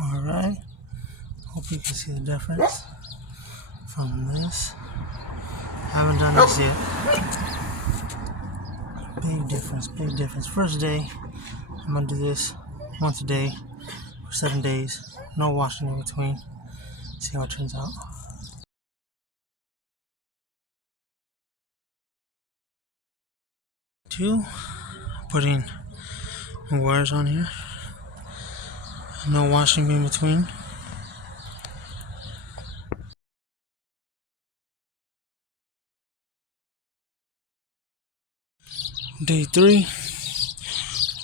Alright, hope you can see the difference from this. I haven't done this yet. Big difference, big difference. First day, I'm gonna do this once a day for 7 days. No washing in between. See how it turns out. 2, putting Meguiars on here. No washing in between. Day 3,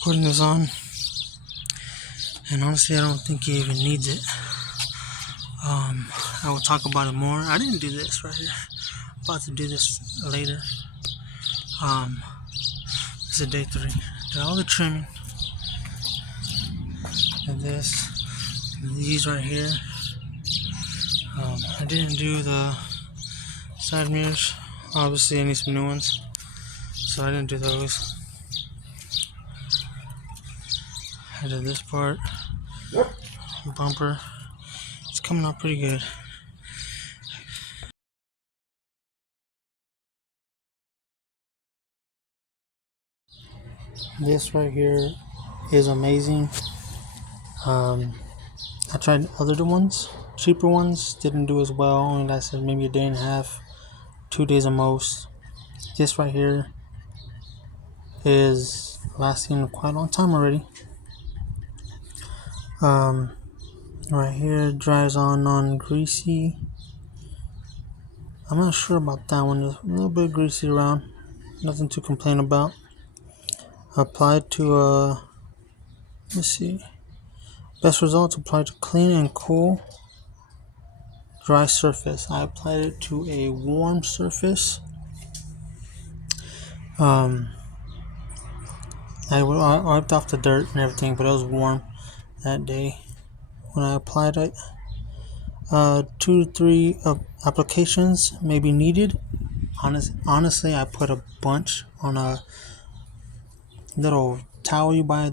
putting this on. And honestly, I don't think he even needs it. I will talk about it more. I didn't do this right here. I'm about to do this later. This is day 3. Did all the trimming. And these right here. I didn't do the side mirrors. Obviously, I need some new ones, so I didn't do those. I did this part, bumper. It's coming out pretty good. This right here is amazing. I tried other ones, cheaper ones, didn't do as well. Only lasted maybe a day and a half, 2 days at most. This right here is lasting quite a long time already. Right here dries on non-greasy. I'm not sure about that one. There's a little bit greasy around. Nothing to complain about. Applied to let's see. Best results applied to clean and cool dry surface. I applied it to a warm surface. I wiped off the dirt and everything, but it was warm that day when I applied it. 2 to 3 applications may be needed. Honestly, I put a bunch on a little towel you buy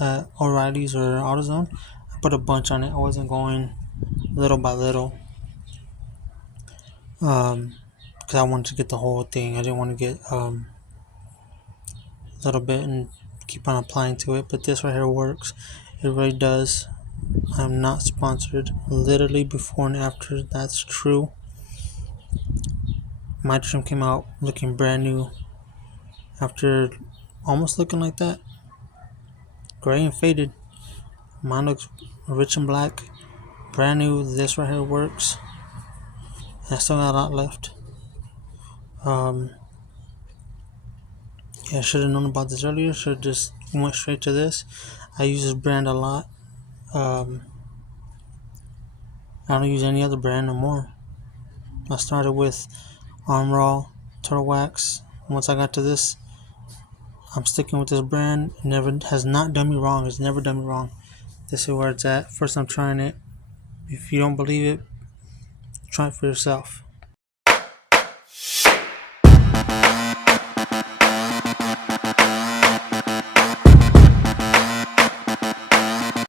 at O'Reilly's or AutoZone. I put a bunch on it. I wasn't going little by little. Because I wanted to get the whole thing. I didn't want to get a little bit and keep on applying to it. But this right here works. It really does. I'm not sponsored. Literally before and after, that's true. My trim came out looking brand new after almost looking like that. Gray and faded. Mine looks rich and black. Brand new. This right here works. I still got a lot left. Yeah, I should have known about this earlier. Should have just went straight to this. I use this brand a lot. I don't use any other brand no more. I started with Armor Turtle Wax. Once I got to this, I'm sticking with this brand. It never has not done me wrong. It's never done me wrong. This is where it's at. First, I'm trying it. If you don't believe it, try it for yourself.